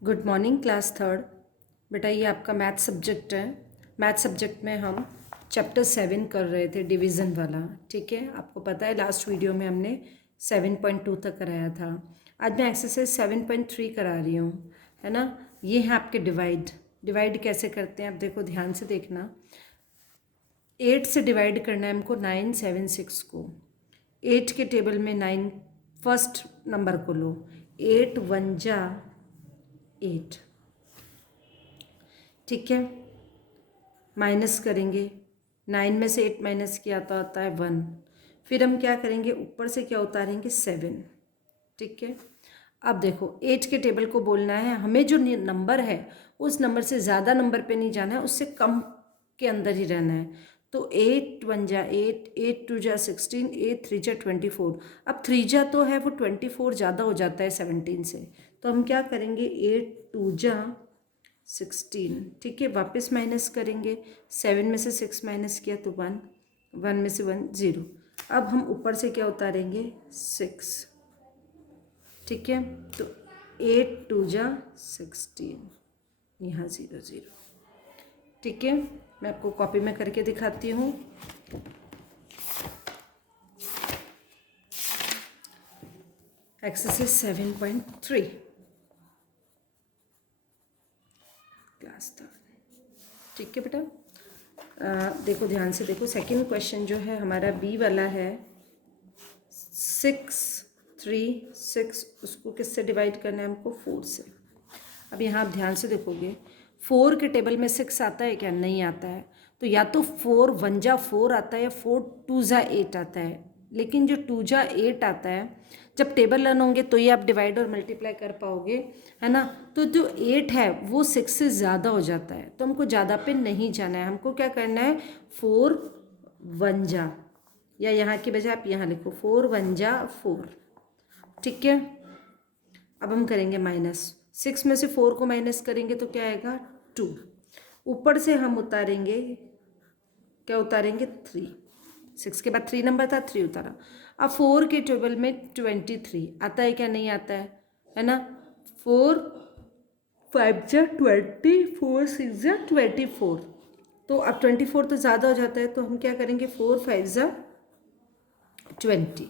Good morning class third. बेटा ये आपका मैथ सब्जेक्ट है। मैथ सब्जेक्ट में हम चैप्टर 7 कर रहे थे, डिवीज़न वाला। ठीक है, आपको पता है लास्ट वीडियो में हमने 7.2 तक कराया था। आज मैं एक्सरसाइज 7.3 करा रही हूँ, है ना। ये है आपके डिवाइड कैसे करते हैं आप देखो, ध्यान से देखना। 8 से डिवाइड करना है हमको 976 को। 8 के टेबल में 9 फर्स्ट नंबर को लो, 8 वन जा 8। ठीक है, माइनस करेंगे। 9 में से 8 माइनस किया तो आता है 1। फिर हम क्या करेंगे, ऊपर से क्या उतारेंगे 7। ठीक है, अब देखो 8 के टेबल को बोलना है हमें, जो नंबर है उस नंबर से ज़्यादा नंबर पे नहीं जाना है, उससे कम के अंदर ही रहना है। तो 8 वन जा 8, 8 टू जा 16, 8 थ्री जा 24। अब 3 जा तो है वो 24 ज़्यादा हो जाता है 17 से, तो हम क्या करेंगे 8 टू जा 16। ठीक है, वापस माइनस करेंगे। 7 में से 6 माइनस किया तो 1, 1 में से 1 0। अब हम ऊपर से क्या उतारेंगे 6। ठीक है, तो 8 टू जा 16, यहाँ 0 0। ठीक है, मैं आपको कॉपी में करके दिखाती हूँ। Exercise 7.3 class third. ठीक है बेटा, देखो ध्यान से देखो। सेकंड क्वेश्चन जो है हमारा बी वाला है, 6 3 6, उसको किससे डिवाइड करना है हमको 4 से। अब यहाँ आप ध्यान से देखोगे 4 के टेबल में 6 आता है क्या, नहीं आता है। तो या तो 4 वन जा 4 आता है या 4 टू जा 8 आता है। लेकिन जो 2 जा 8 आता है, जब टेबल रन होंगे तो ये आप डिवाइड और मल्टीप्लाई कर पाओगे, है ना। तो जो 8 है वो 6 से ज़्यादा हो जाता है, तो हमको ज़्यादा पे नहीं जाना है। हमको क्या करना है 4 वन जा, या यहाँ की बजाय आप यहाँ लिखो 4 वन जा 4। ठीक है, अब हम करेंगे माइनस। 6 में से 4 को माइनस करेंगे तो क्या आएगा 2। ऊपर से हम उतारेंगे, क्या उतारेंगे 3। 6 के बाद 3 नंबर था, 3 उतारा। अब 4 के टेबल में 23 आता है क्या, नहीं आता है ना। 4 5 जा 20, 4 6 जा 24। तो अब 24 तो ज़्यादा हो जाता है, तो हम क्या करेंगे 4 5 जा 20।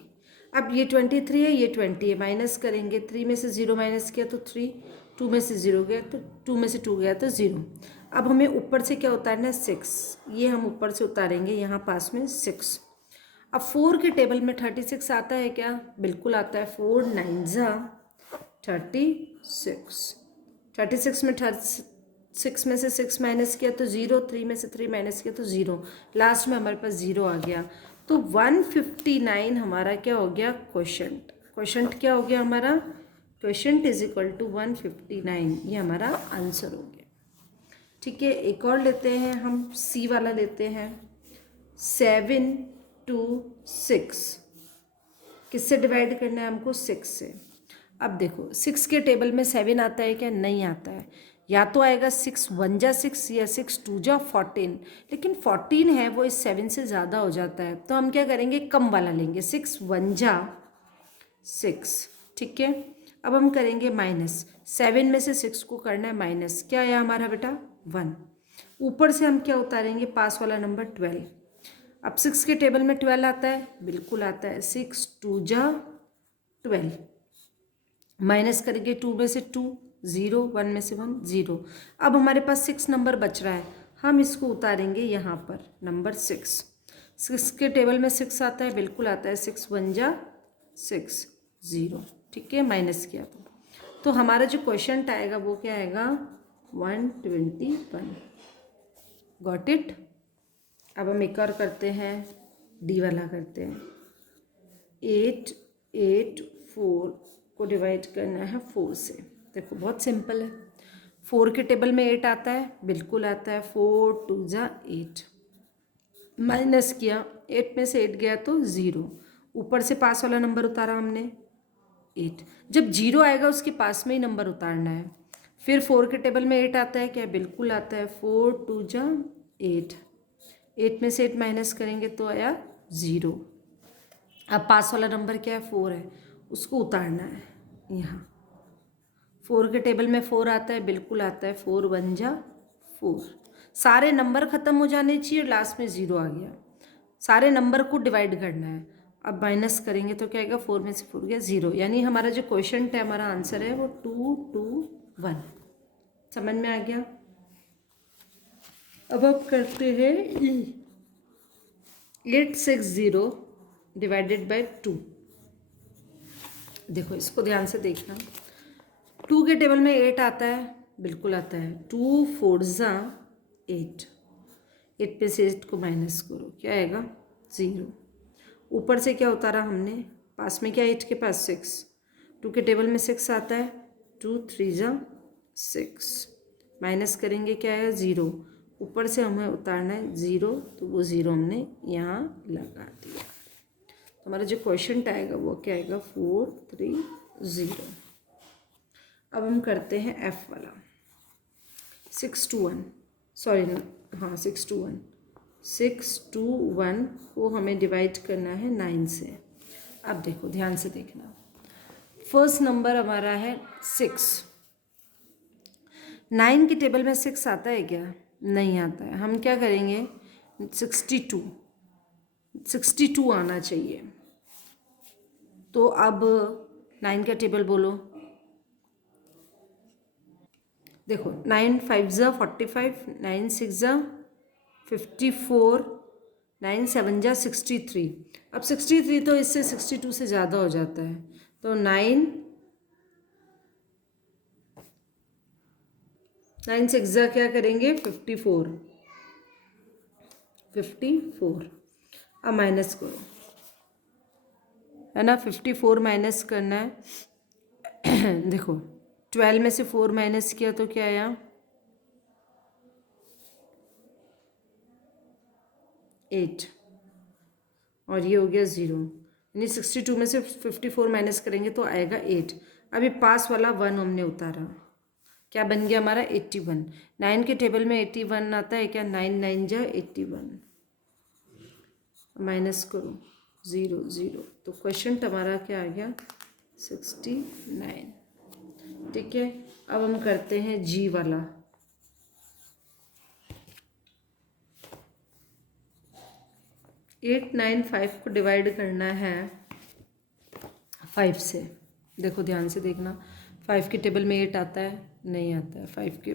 अब ये 23 है, ये 20 है, माइनस करेंगे। 3 में से 0 माइनस किया तो 3, 2 में से 0 गया तो 2 में से 2 गया तो 0। अब हमें ऊपर से क्या उतारना है 6, ये हम ऊपर से उतारेंगे यहाँ पास में 6। अब 4 के टेबल में 36 आता है क्या, बिल्कुल आता है। 4 9 जा 36। 36 में 6 में से 6 माइनस किया तो 0, 3 में से 3 माइनस किया तो 0, लास्ट में हमारे पास 0 आ गया। तो 159 हमारा क्या हो गया क्वोशंट। क्वोशंट क्या हो गया हमारा, क्वोशंट इज इक्वल टू 159, ये हमारा आंसर हो गया। ठीक है, एक और लेते हैं हम, सी वाला लेते हैं। 7 टू 6 किससे डिवाइड करना है हमको 6 से। अब देखो 6 के टेबल में 7 आता है क्या, नहीं आता है। या तो आएगा 6 वन जा 6 या 6 टू जा 14, लेकिन 14 है वो इस 7 से ज़्यादा हो जाता है, तो हम क्या करेंगे कम वाला लेंगे, 6 वन जा 6। ठीक है, अब हम करेंगे माइनस। 7 में से 6 को करना है माइनस, क्या आया हमारा बेटा 1। ऊपर से हम क्या उतारेंगे, पास वाला नंबर 12। अब 6 के टेबल में 12 आता है, बिल्कुल आता है। 6 टू जा 12, माइनस करेंगे 2 में से 2 0, 1 में से 1 0। अब हमारे पास 6 नंबर बच रहा है, हम इसको उतारेंगे यहाँ पर नंबर 6। 6 के टेबल में 6 आता है, बिल्कुल आता है। 6 वन जा 6 0। ठीक है, माइनस किया तो हमारा जो क्वेश्चन आएगा वो क्या आएगा 121। Got it. अब हम एक और करते हैं, डी वाला करते हैं। 8 8 4 को डिवाइड करना है 4 से। देखो बहुत सिंपल है। 4 के टेबल में 8 आता है, बिल्कुल आता है। 4 टू जा 8, माइनस किया। 8 में से 8 गया तो 0, ऊपर से पास वाला नंबर उतारा हमने 8। जब 0 आएगा उसके पास में ही नंबर उतारना है। फिर 4 के टेबल में 8 आता है क्या, बिल्कुल आता है। 4 टू जा 8, 8 में से 8 माइनस करेंगे तो आया 0। अब पास वाला नंबर क्या है 4 है, उसको उतारना है यहाँ। 4 के टेबल में 4 आता है, बिल्कुल आता है। 4 1 जा 4। सारे नंबर ख़त्म हो जाने चाहिए, लास्ट में 0 आ गया। सारे नंबर को डिवाइड करना है। अब माइनस करेंगे तो क्या आएगा, 4 में से 4 गया 0, यानी हमारा जो क्वेश्चन है, हमारा आंसर है वो 2 2 1। समझ में आ गया। अब आप करते हैं 860 डिवाइडेड बाय 2। देखो इसको ध्यान से देखना। 2 के टेबल में 8 आता है, बिल्कुल आता है। 2 4 जा 8। 8 पे से 8 को माइनस करो, क्या आएगा 0। ऊपर से क्या उतारा हमने, पास में क्या 8 के पास 6। 2 के टेबल में 6 आता है, 2 3 जा 6। माइनस करेंगे क्या आएगा 0। ऊपर से हमें उतारना है 0, तो वो 0 हमने यहाँ लगा दिया। तो हमारा जो क्वेश्चन आएगा वो क्या आएगा 4 3 0। अब हम करते हैं F वाला। 6 2 1, सॉरी हाँ 6 2 1। 6 2 1 को हमें डिवाइड करना है 9 से। अब देखो ध्यान से देखना। फर्स्ट नंबर हमारा है 6। 9 के टेबल में 6 आता है क्या, नहीं आता है। हम क्या करेंगे 62 आना चाहिए। तो अब 9 का टेबल बोलो। देखो 9 5 जा 45, 9 6 जा 54, 9 7 जा 63। अब 63 तो इससे 62 से ज़्यादा हो जाता है, तो 9 6 जा क्या करेंगे 54। अब माइनस करो, है ना। 54 माइनस करना है। देखो 12 में से 4 माइनस किया तो क्या आया 8, और ये हो गया 0। यानी 62 में से 54 माइनस करेंगे तो आएगा 8। अभी पास वाला 1 हमने उतारा, क्या बन गया हमारा 81। 9 के टेबल में 81 आता है क्या, 9 9 जा 81। माइनस करो 0 0, तो क्वेश्चन हमारा क्या आ गया 69। ठीक है। अब हम करते हैं G वाला। 8 9 5 को डिवाइड करना है 5 से। देखो ध्यान से देखना। 5 के टेबल में 8 आता है, नहीं आता है। 5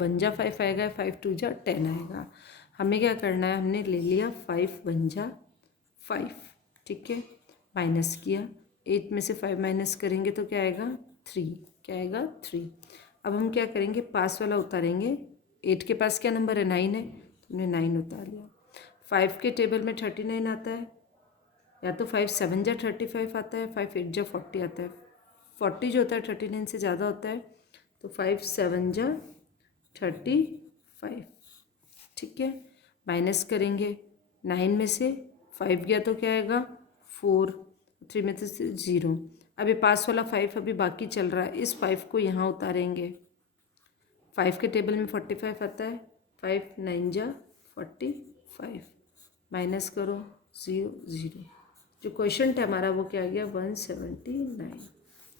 1 जा 5 आएगा, 5 2 जा 10 आएगा। हमें क्या करना है, हमने ले लिया 5 1 जा 5। ठीक है, माइनस किया। 8 में से 5 माइनस करेंगे तो क्या आएगा 3, क्या आएगा 3। अब हम क्या करेंगे, पास वाला उतारेंगे। 8 के पास क्या नंबर है 9 है, तो हमने 9 उतार लिया। 5 के टेबल में 39 आता है, या तो 5 7 जा 35 आता है, 5 8 जा 40 आता है। 40 जो होता है 39 से ज़्यादा होता है, तो 5 7 जा 35। ठीक है, माइनस करेंगे। 9 में से 5 गया तो क्या आएगा 4, 3 में से 0। अभी पास वाला 5 अभी बाकी चल रहा है, इस 5 को यहाँ उतारेंगे। 5 के टेबल में 45 आता है, 5 9 जा 45। माइनस करो 0 0। जो क्वेश्चन था हमारा वो क्या आ गया 179।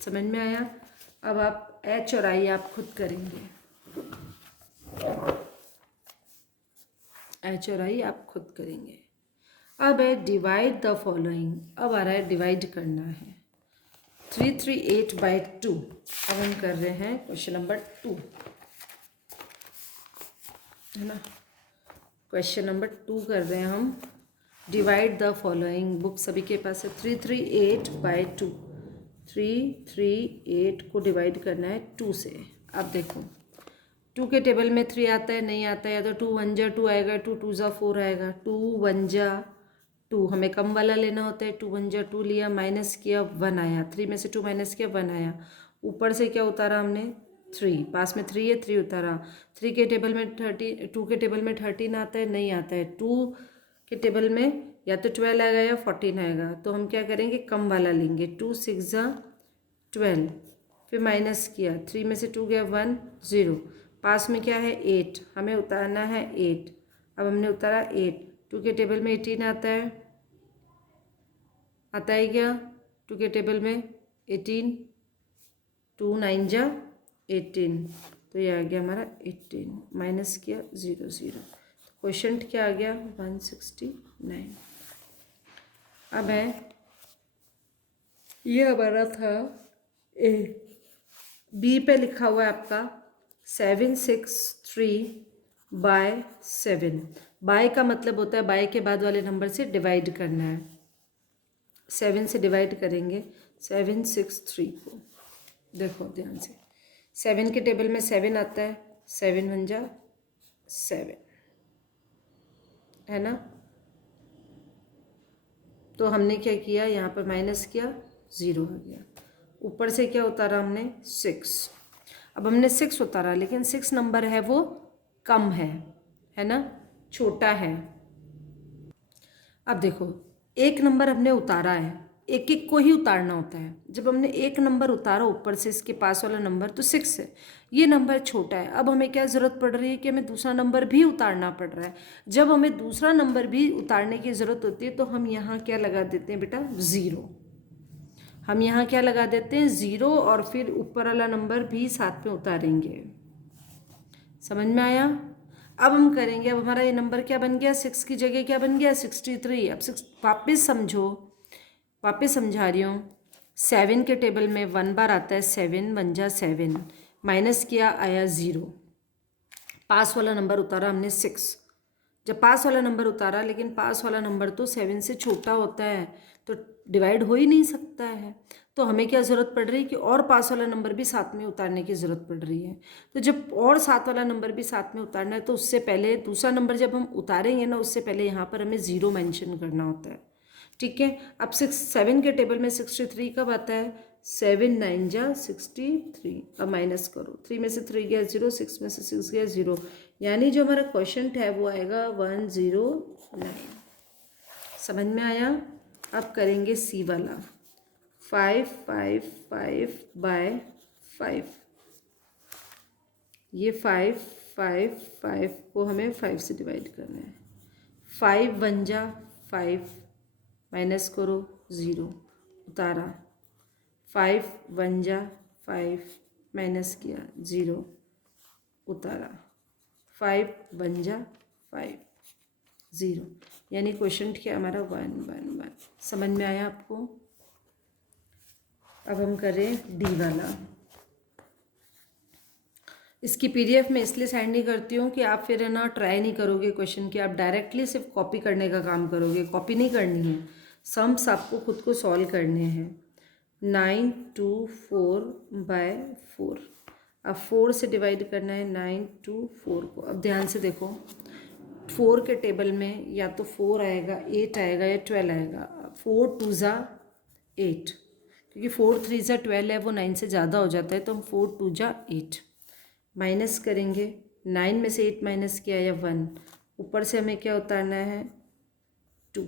समझ में आया। अब आप H और I आप खुद करेंगे। H और I आप खुद करेंगे। अब है डिवाइड द फॉलोइंग। अब आ रहा है डिवाइड करना है 338 बाई 2। अब हम कर रहे हैं क्वेश्चन नंबर 2, है ना। क्वेश्चन नंबर 2 कर रहे हैं हम। डिवाइड द फॉलोइंग, बुक सभी के पास है। 338 बाई 2। 338 को डिवाइड करना है 2 से। अब देखो 2 के टेबल में 3 आता है, नहीं आता है, या तो 2 1 जा 2 आएगा, 2 2 जा 4 आएगा। 2 1 जा 2, हमें कम वाला लेना होता है। 2 1 जा 2 लिया, माइनस किया 1 आया। 3 में से 2 माइनस किया 1 आया। ऊपर से क्या उतारा हमने 3, पास में 3 है 3 उतारा। 3 के टेबल में 2 के टेबल में 13 आता है, नहीं आता है। 2 के टेबल में या तो 12 आएगा या 14 आएगा, तो हम क्या करेंगे कम वाला लेंगे। 2 6 जा 12, फिर माइनस किया। 3 में से 2 गया 1 0। पास में क्या है 8, हमें उतारना है 8। अब हमने उतारा 8। 2 के टेबल में 18 आता है, क्या 2 के टेबल में 18। 2 9 जा 18, तो ये आ गया हमारा 18, माइनस किया 0 0, क्वेश्चन क्या आ गया 169। अब है ये हमारा था ए, बी पे लिखा हुआ है आपका 763/7। बाय का मतलब होता है बाय के बाद वाले नंबर से डिवाइड करना है। 7 से डिवाइड करेंगे 763 को, देखो ध्यान से, 7 के टेबल में 7 आता है, 7 1 जा 7 है ना। तो हमने क्या किया, यहाँ पर माइनस किया, 0 हो गया। ऊपर से क्या उतारा हमने 6। अब हमने 6 उतारा, लेकिन 6 नंबर है वो कम है ना, छोटा है। अब देखो एक नंबर हमने उतारा है, एक एक को ही उतारना होता है। जब हमने एक नंबर उतारा ऊपर से, इसके पास वाला नंबर तो 6 है, ये नंबर छोटा है। अब हमें क्या ज़रूरत पड़ रही है कि हमें दूसरा नंबर भी उतारना पड़ रहा है। जब हमें दूसरा नंबर भी उतारने की ज़रूरत होती है तो हम यहाँ क्या लगा देते हैं बेटा, 0। हम यहाँ क्या लगा देते हैं, 0, और फिर ऊपर वाला नंबर भी साथ में उतारेंगे। समझ में आया। अब हम करेंगे, अब हमारा ये नंबर क्या बन गया, 6 की जगह क्या बन गया 63। अब 6 वापस समझो, वापस समझा रही हूँ। 7 के टेबल में 1 बार आता है, 7 1 जा 7, माइनस किया आया 0, पास वाला नंबर उतारा हमने 6। जब पास वाला नंबर उतारा, लेकिन पास वाला नंबर तो 7 से छोटा होता है, तो डिवाइड हो ही नहीं सकता है। तो हमें क्या ज़रूरत पड़ रही है कि और पास वाला नंबर भी साथ में उतारने की ज़रूरत पड़ रही है। तो जब और साथ वाला नंबर भी साथ में उतारना है, तो उससे पहले दूसरा नंबर जब हम उतारेंगे ना, उससे पहले यहाँ पर हमें 0 मेंशन करना होता है। ठीक है। अब 7 के टेबल में 63 कब आता है, 7 9 जा 63। अब माइनस करो, 3 में से 3 गया 0, 6 में से 6 गया 0, यानी जो हमारा क्वेश्चन है वो आएगा 109। समझ में आया। अब करेंगे सी वाला, 5 5 5/5। ये 5 5 5 को हमें 5 से डिवाइड करना है। 5 1 जा 5, माइनस करो 0, उतारा। 5 1 जा 5, माइनस किया 0, उतारा। 5 1 जा 5 0, यानी क्वेश्चन क्या हमारा 111। समझ में आया आपको। अब हम करें डी वाला। इसकी पीडीएफ में इसलिए सेंड नहीं करती हूँ कि आप फिर है ना ट्राई नहीं करोगे क्वेश्चन की, आप डायरेक्टली सिर्फ कॉपी करने का काम करोगे। कॉपी नहीं करनी है, सम्स आपको खुद को सॉल्व करने हैं। 9 2 4/4। अब 4 से डिवाइड करना है 9 2 4 को। अब ध्यान से देखो, 4 के टेबल में या तो 4 आएगा, 8 आएगा या 12 आएगा। 4 2 जा 8, क्योंकि 4 3 जा 12 है, वो 9 से ज़्यादा हो जाता है, तो हम 4 2 जा 8 माइनस करेंगे। 9 में से 8 माइनस किया या 1, ऊपर से हमें क्या उतारना है 2।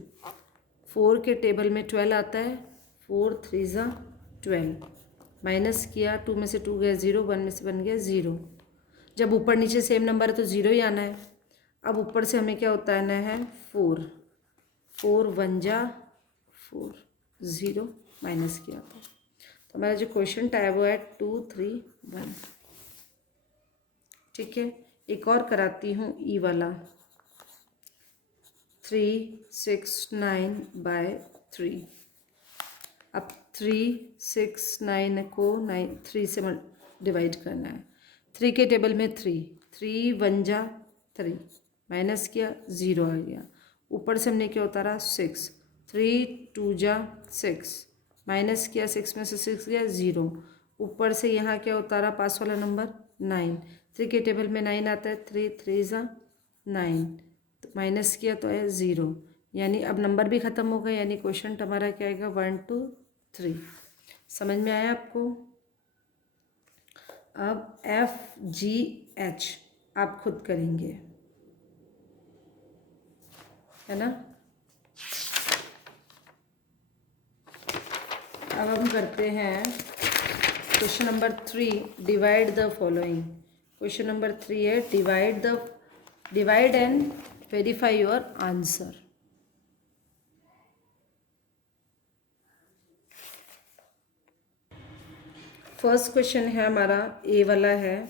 4 के टेबल में 12 आता है, 4 3 जा 12, माइनस किया, 2 में से 2 गया 0, 1 में से 1 गया 0। जब ऊपर नीचे सेम नंबर है तो 0 ही आना है। अब ऊपर से हमें क्या उतारना है 4, 4 1 जा 4, 0, माइनस किया था। तो हमारा जो क्वेश्चन है वो है 2 3 1। ठीक है। एक और कराती हूँ ई वाला, 3 6 9/3। अब 3 6 9 को 3 से डिवाइड करना है। 3 के टेबल में 3 3 1 जा 3, माइनस किया 0 आ गया। ऊपर से हमने क्या उतारा 6, 3 2 जा 6, माइनस किया, 6 में से 6 गया 0। ऊपर से यहाँ क्या उतारा, पास वाला नंबर 9। 3 के टेबल में 9 आता है, 3 3 जा 9, तो माइनस किया तो आया 0, यानी अब नंबर भी ख़त्म हो गया, यानी क्वेश्चन हमारा क्या आएगा 1 2 3। समझ में आया आपको। अब FGH आप खुद करेंगे, है ना। अब हम करते हैं question number 3, divide the following. Question number 3 है divide and verify your answer. First question है हमारा ए वाला है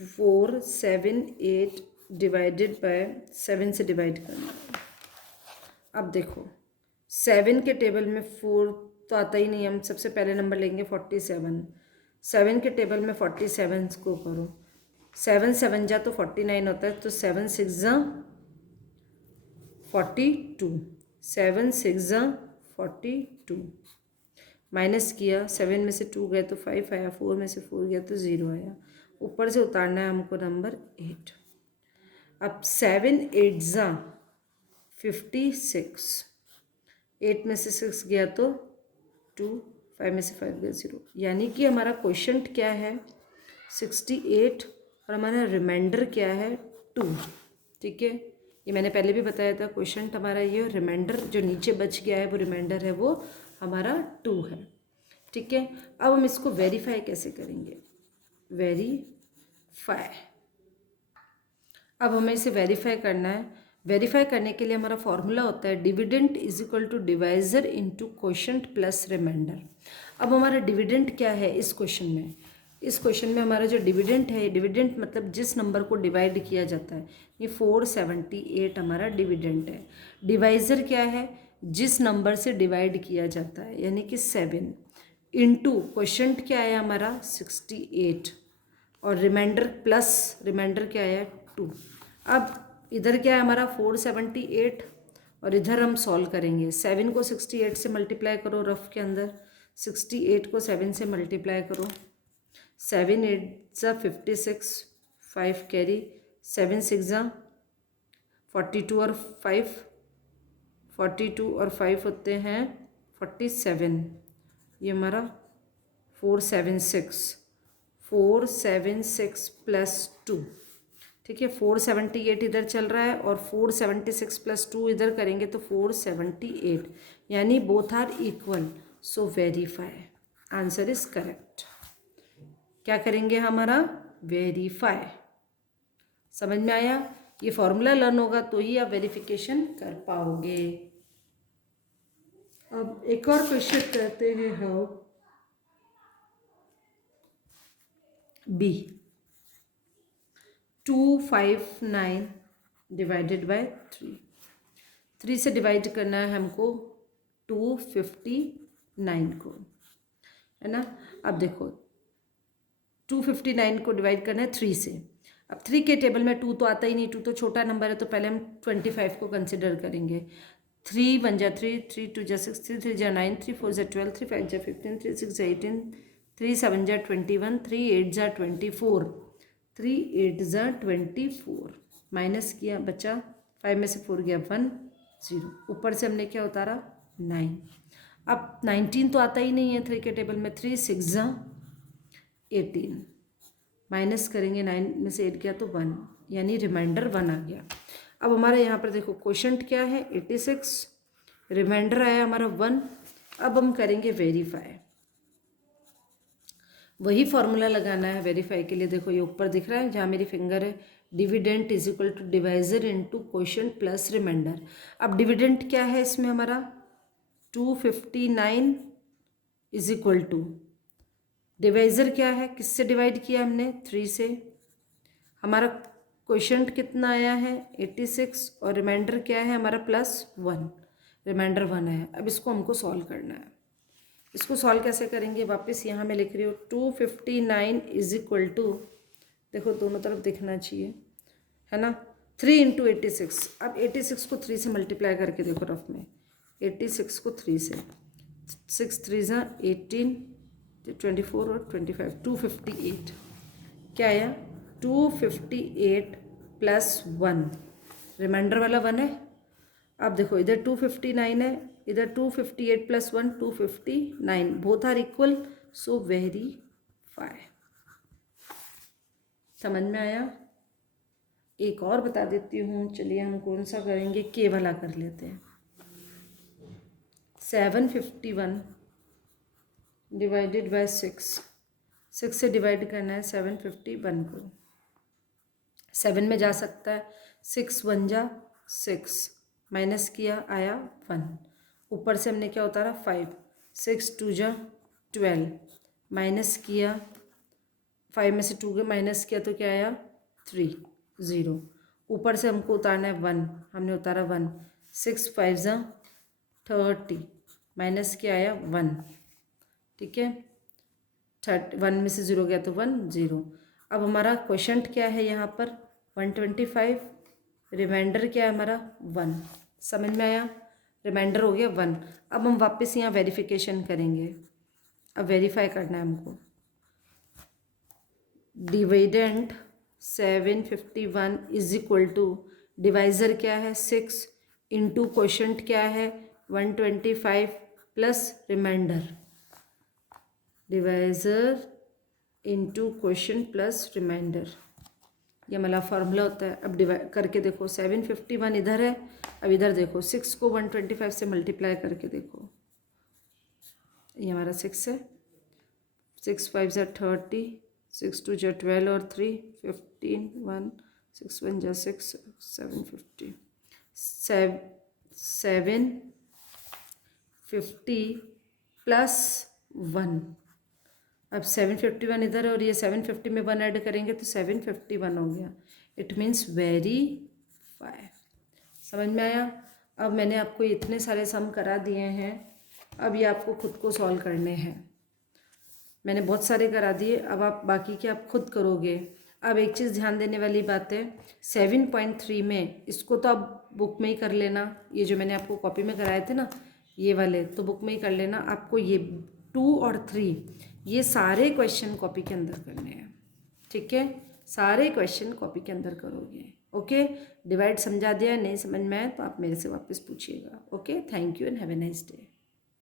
4 7 8 डिवाइडेड बाय 7 से डिवाइड करना। अब देखो 7 के टेबल में 4 तो आता ही नहीं, हम सबसे पहले नंबर लेंगे 47। 7 के टेबल में 47 को करो, 7 7 जा तो 49 होता है, तो 7 6 जा 42, 7 6 जा 42 माइनस किया, 7 में से 2 गए तो 5 आया, 4 में से 4 गया तो 0 आया। ऊपर से उतारना है हमको नंबर 8। अब 7 8 जा 56, 8 में से 6 गया तो 2, 5 में से 5 गया 0, यानी कि हमारा क्वोशंट क्या है 68 और हमारा रिमाइंडर क्या है 2। ठीक है, ये मैंने पहले भी बताया था, क्वोशंट हमारा ये, रिमाइंडर जो नीचे बच गया है वो रिमाइंडर है, वो हमारा 2 है। ठीक है, अब हम इसको वेरीफाई कैसे करेंगे, वेरीफाई। अब हमें इसे वेरीफाई करना है। वेरीफाई करने के लिए हमारा फॉर्मूला होता है dividend is equal to divisor into quotient plus remainder. अब हमारा डिविडेंड क्या है इस क्वेश्चन में, इस क्वेश्चन में हमारा जो डिविडेंड है, डिविडेंड मतलब जिस नंबर को डिवाइड किया जाता है, ये 478 हमारा डिविडेंड है। डिवाइजर क्या है, जिस नंबर से डिवाइड किया जाता है, यानी कि 7 इंटू क्वोशंट क्या आया हमारा 68 और रिमाइंडर प्लस रिमाइंडर क्या आया 2। अब इधर क्या है हमारा 478 और इधर हम सॉल्व करेंगे। 7 को 68 से मल्टीप्लाई करो, रफ के अंदर 68 को 7 से मल्टीप्लाई करो, 7 8 जा 56, 5 कैरी, 7 6 जा 42 और 5, 42 और 5 होते हैं 47, ये हमारा 476 प्लस 2। ठीक है, 478 इधर चल रहा है और 476 प्लस 2 इधर करेंगे तो 478, यानी both are equal, so verify. Answer is correct. क्या करेंगे हमारा वेरीफाई। समझ में आया, ये फॉर्मूला लर्न होगा तो ही आप वेरिफिकेशन कर पाओगे। अब एक और क्वेश्चन करते हैं हम बी 259 डिवाइडेड बाय 3 से डिवाइड करना है हमको 259 को, है ना। अब देखो 259 को डिवाइड करना है 3 से। अब 3 के टेबल में 2 तो आता ही नहीं, 2 तो छोटा नंबर है, तो पहले हम 25 को कंसिडर करेंगे। 3 1 जा 3, 3 2 जा 6, 3 3 जा 9, 3 4 जा 12, 3 5 जा 15, 3 6 जा 18, 3 7 जा 21, 3 8 जा 24, 3 8 जा 24 माइनस किया, बचा 5 में से 4 गया 1 0, ऊपर से हमने क्या उतारा 9। अब 19 तो आता ही नहीं है 3 के टेबल में, 3 6 जा 18 माइनस करेंगे, 9 में से 8 गया तो 1, यानी रिमाइंडर 1 आ गया। अब हमारा यहाँ पर देखो क्वोशंट क्या है 86, रिमाइंडर आया हमारा 1। अब हम करेंगे वेरीफाई, वही फॉर्मूला लगाना है वेरीफाई के लिए। देखो ये ऊपर दिख रहा है जहाँ मेरी फिंगर है, dividend is equal to divisor into quotient plus remainder. अब डिविडेंड क्या है इसमें हमारा 259 इज इक्वल टू, डिवाइजर क्या है, किससे डिवाइड किया हमने 3 से, हमारा क्वोशंट कितना आया है 86 और रिमाइंडर क्या है हमारा +1, रिमाइंडर 1 है। अब इसको हमको सॉल्व करना है। इसको सॉल्व कैसे करेंगे, वापस यहाँ मैं लिख रही हूँ 259 इज इक्वल टू, देखो दोनों तरफ दिखना चाहिए, है ना, 3 इंटू 86। अब 86 को 3 से मल्टीप्लाई करके देखो रफ में, 86 को 3 से, 6 3 जा 18, 24 और 25, 258 क्या आया 258 प्लस 1, रिमाइंडर वाला 1 है। अब देखो इधर 259 है, इधर 258 plus 1 259, both are equal, so verify. समझ में आया। एक और बता देती हूँ, चलिए हम कौन सा करेंगे, के वाला कर लेते हैं। 751 डिवाइडेड बाय 6 से डिवाइड करना है 751 को, 7 में जा सकता है, 6 1 जा 6 माइनस किया आया 1, ऊपर से हमने क्या उतारा 5, 6 2 जा 12 माइनस किया, 5 में से 2 के माइनस किया तो क्या आया 3, 0। ऊपर से हमको उतारना है 1, हमने उतारा 1, 6 5 ज़ा 30, माइनस क्या आया 1, ठीक है। 1 में से 0 गया तो 1, 0। अब हमारा क्वेश्चंट क्या है यहाँ पर 125, रिमाइंडर क्या है हमारा 1, समझ में आया। रिमाइंडर हो गया 1। अब हम वापस यहाँ वेरिफिकेशन करेंगे। अब वेरीफाई करना है हमको। Dividend 751 is equal to, divisor क्या है 6 इंटू क्वोशंट क्या है 125 plus remainder, divisor into quotient plus remainder, ये हमारा फार्मूला होता है। अब डिवाइड करके देखो 751 इधर है, अब इधर देखो 6 को 125 से मल्टीप्लाई करके देखो, ये हमारा 6 है, 6 5 ज़ा 30, 6 2 ज़ा 12 और 3 15, 1 6 1 ज़ा 6 750, 750 प्लस 1। अब 751 इधर है और ये 750 में 1 ऐड करेंगे तो 751 हो गया। It means verify. समझ में आया। अब मैंने आपको इतने सारे सम करा दिए हैं, अब ये आपको खुद को सॉल्व करने हैं। मैंने बहुत सारे करा दिए, अब आप बाकी के आप खुद करोगे। अब एक चीज़ ध्यान देने वाली बात है, 7.3 में इसको तो आप बुक में ही कर लेना, ये जो मैंने आपको कॉपी में कराए थे ना ये वाले, तो बुक में ही कर लेना। आपको ये 2 और 3 ये सारे क्वेश्चन कॉपी के अंदर करने हैं, ठीक है। सारे क्वेश्चन कॉपी के अंदर करोगे, ओके। डिवाइड समझा दिया, नहीं समझ में आया तो आप मेरे से वापस पूछिएगा, okay. Thank you and have a nice day.